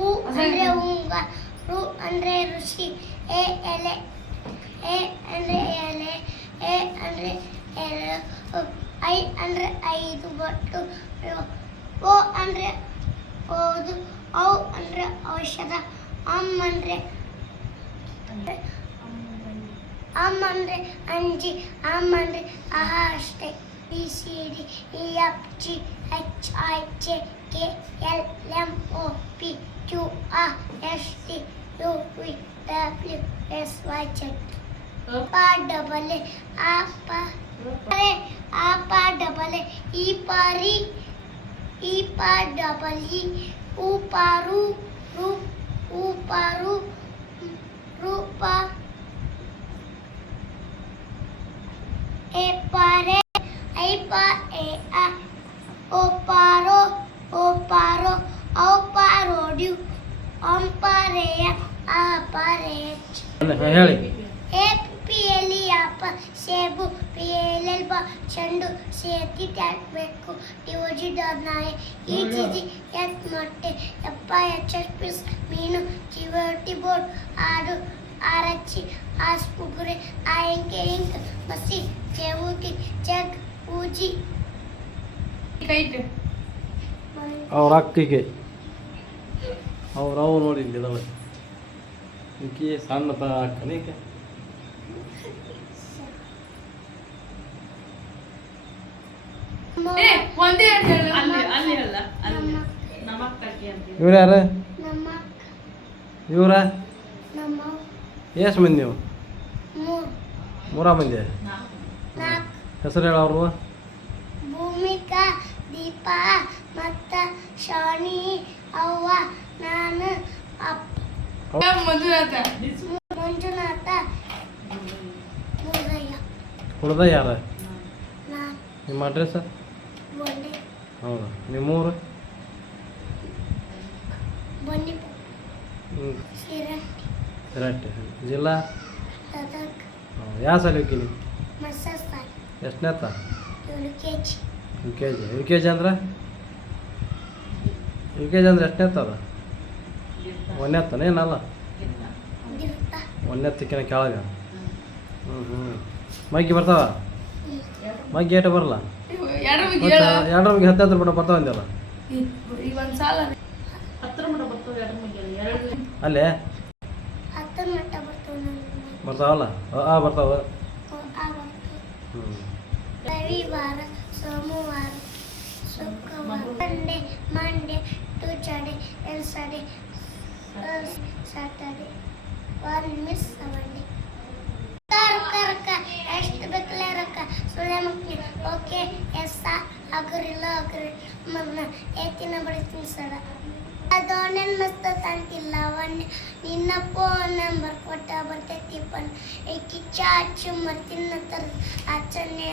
ಹೂ ಅಂದ್ರೆ ಹೂಂಗ ರು ಅಂದ್ರೆ ಋಷಿ, ಎ ಎಲೆ, ಎ ಅಂದ್ರೆ ಎಲೆ, ಎ ಅಂದ್ರೆ ಎರಡು ಐ ಅಂದ್ರೆ ಐದು ಬಟ್ಟು ಓ ಅಂದ್ರೆ ಓದು, ಔ ಅಂದ್ರೆ ಔಷಧ ಅಮ್ ಅಂದ್ರೆ ಅಮ್ಮ ಅಂದ್ರೆ ಅಂಜಿ ಅಮ್ಮ ಅಂದ್ರೆ ಆಹ ಅಷ್ಟೇ. B, C, D, E, F, G, H, I, J, K, L, M, O, P, Q, R, S, T, U, V, W, S, Y, Z. Pa, double A, pa, A, pa, double pa, E, pa, double E, U, pa, ru, ru, U, pa, ru, ru, pa, o paro, o paro, o parodiu, om parea, a paret. ಹಾಂ ಹೇಳಿ A ಪಿಯಲ್ಲಿ ಅಪ್ಪ ಸೇಬು ಪಿಯಲ್ಲಿ ಬ ಚೆಂಡು ಸೇತಿ ಟ್ಯಾಕ್ಬೇಕು ಡಿವೋಜಿ ನಾಯಿ ಈ ಚಿಜಿ ಎತ್ ಮೊಟ್ಟೆ ಎಪ್ಪ ಎಚ್ ಎಸ್ ಪಿಸ್ ಮೀನು ಚಿವಟಿ ಬೋಟ್ ಆಡು ಆರಚ್ಚಿ ಆಸ್ ಪುಗುರೆ ಆಯಂಕೆ ಇಂಕ್ ಮಸಿ ಚೆವುಕಿ ಜಗ್ ಪೂಜಿ ಅವ್ರ ಅಕ್ಕಿಗೆ. ಅವ್ರು ಅವು ನೋಡಿ ಇಲ್ಲಿ ಇದಾವೆ. ಈಕಿ ಸಣ್ಣ ತ ಅಕ್ಕನ ಈಕೆ. ಏ, ಒಂದೇ ಅಂತ ಹೇಳು. ನಮ್ಮ ಅಲ್ಲಿ ಅಲ್ಲಿ ಅಲ್ಲ ಅಲ್ಲಿ ನಮ್ಮ ಅಂತ ಹೇಳು. ಇವ್ರು ಯಾರು? ನಮ್ಮ ಇವ್ರ? ನಮ್ಮ ಎಷ್ಟು ಮಂದಿ ನೀವು? ಮೂರ. ಮಂದಿ? ಹೆಸರು ಹೇಳ ಅವ್ರು ದೀಪ ಮತ್ತ ಶಾಣಿ ಅವ್ವ ನಾನು ಅಪ್ಪ ಮಂಜುನಾಥ. ಮಂಜುನಾಥ. ಮುರಯ್ಯ. ಹುಡ್ದ ಯಾರ? ನಾನು ನಿಮ್ಮ ಅಡ್ರೆಸ್? ಬೊಂಡೆ ಹೌದಾ? ನಿಮ್ಮೂರು? ಬನ್ನಿ. ಹ್ಞೂ ಶಿರಟ್ಟಿ ರೈಟ್ ಜಿಲ್ಲಾ? ಗದಗ್. ಯಾವ ಸಾಲ ಎಷ್ಟನೇತ ಏಳು K G U K G U K G ಅಂದ್ರೆ? ಯು ಕೆ ಜಿ ಅಂದ್ರೆ ಎಷ್ಟನೇತ ಅದ? ಒಂದೆತ್ತನ ಏನಲ್ಲ? ದಿವಸ ಒಂದೆತ್ತಕ್ಕಿನ ಕೆಳಗೆ. ಹ್ಞೂ ಹ್ಞೂ ಮಗ್ಗಿ ಬರ್ತಾವ? ಮಗ್ಗಿ ಏಟ ಬರಲ್ಲ? ಎರಡು ಮತ್ತೆ ಹತ್ತಿರ ಎರಡರ ಬಗ್ಗೆ ಹತ್ತು ಹತ್ತು ಬಿಡ ಬರ್ತಾವ ಅಂದಲ್ಲ ಅಲ್ಲೇ? ಬರ್ತಾವಲ್ಲ? ಆ, ಬರ್ತಾವ? ಹ್ಞೂ ಸೋಮವಾರ, ಶುಕ್ರವಾರ Monday Monday Tuesday Wednesday Saturday one miss Sunday. ರೊಕ್ಕ ರೊಕ್ಕ ಎಷ್ಟು ಬೇಕಲ್ಲ ರೊಕ್ಕ? ಸುಳ್ಳೆ ಮಕ್ಕಳು ಓಕೆ, ಎಸ್ ಅಗರಿಲ್ಲ ಅಗರಿ ಮಗನ ಏತಿನ ಬಡಿತೀನಿ ಸಡ ಅದೊಂದೇನು ಮಸ್ತ್ ತಂತಿಲ್ಲ. ಒನ್, ನಿನ್ನ ಫೋನ್ ನಂಬರ್ ಕೊಟ್ಟ ಬರ್ತೈತಿ, ಪನ್. ಏಕಿ, ಚಾಚು ಮತ್ತಿನ್ನ ತರ ಆಚರಣೆ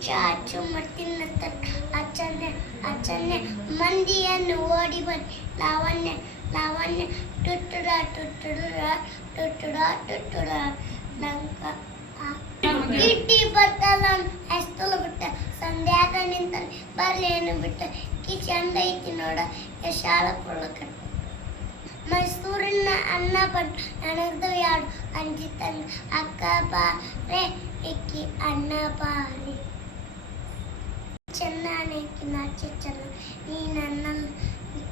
ಏಕಿ ಚಾಚು ಮರ್ತಿನ ತರ ಆಚರಣೆ ಆಚರಣೆ ಮಂದಿಯನ್ನು ಓಡಿ ಬಂದು ಲಾವಣ್ಯ ಲಾವಣ್ಯ, ಟುಟ್ಟುಡ ಟುಟ್ಟುಡ ಟುಟ್ಟುಡ. ಟುಟ್ಟುಡ ಲಂಕ ಕಿಟ್ಟಿ ಬರ್ತಲ್ಲ ಎಷ್ಟಲ್ಲ ಬಿಟ್ಟ ಸಂಧ್ಯಾಗ ನಿಂತ ಬರ್ಲೇನು ಬಿಟ್ಟ. ಕಿ ಚಂದ ಐತಿ ನೋಡ ಯಶಾಲ ಮೈಸೂರಿನ ಅನ್ನ ಬಟ್ ನನಗ್ದು ಯಾಡು. ಅಂಜಿ ತಂದ ಅಕ್ಕ ಬಾರೆ ಇಕ್ಕಿ ಅನ್ನ ಬಾರಿ. ಚೆನ್ನಾಗಿ ನಾಚಿ ಚೆನ್ನ ನೀ ನನ್ನ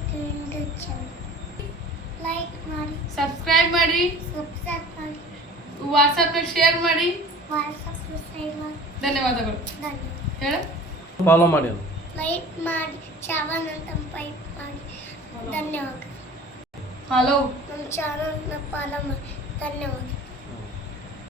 ತಿಂದು ಚೆನ್ನ ಲೈಕ್ ಮಾಡಿ ಸಬ್ಸ್ಕ್ರೈಬ್ ಮಾಡಿ ಸಬ್ಸ್ಕ್ರೈಬ್ ಮಾಡಿ ವಾಟ್ಸಪ್ನಾಗ ಶೇರ್ ಮಾಡಿ ವಾಟ್ಸಪ್ ಸಬ್ಸ್ಕ್ರೈಬ್ ಮಾಡಿ ಧನ್ಯವಾದಗಳು ಧನ್ಯವಾದ ಹೇಳ ಫಾಲೋ ಮಾಡಿ ಅದು ಲೈಟ್ ಮಾಡಿ ಚಾವನ್ ಅಂತ ಪೈಪ್ ಮಾಡಿ ಧನ್ಯವಾದ ಹಲೋ ನಮ್ಮ ಚಾನಲ್ನ ಫಾಲೋ ಮಾಡಿ ಧನ್ಯವಾದ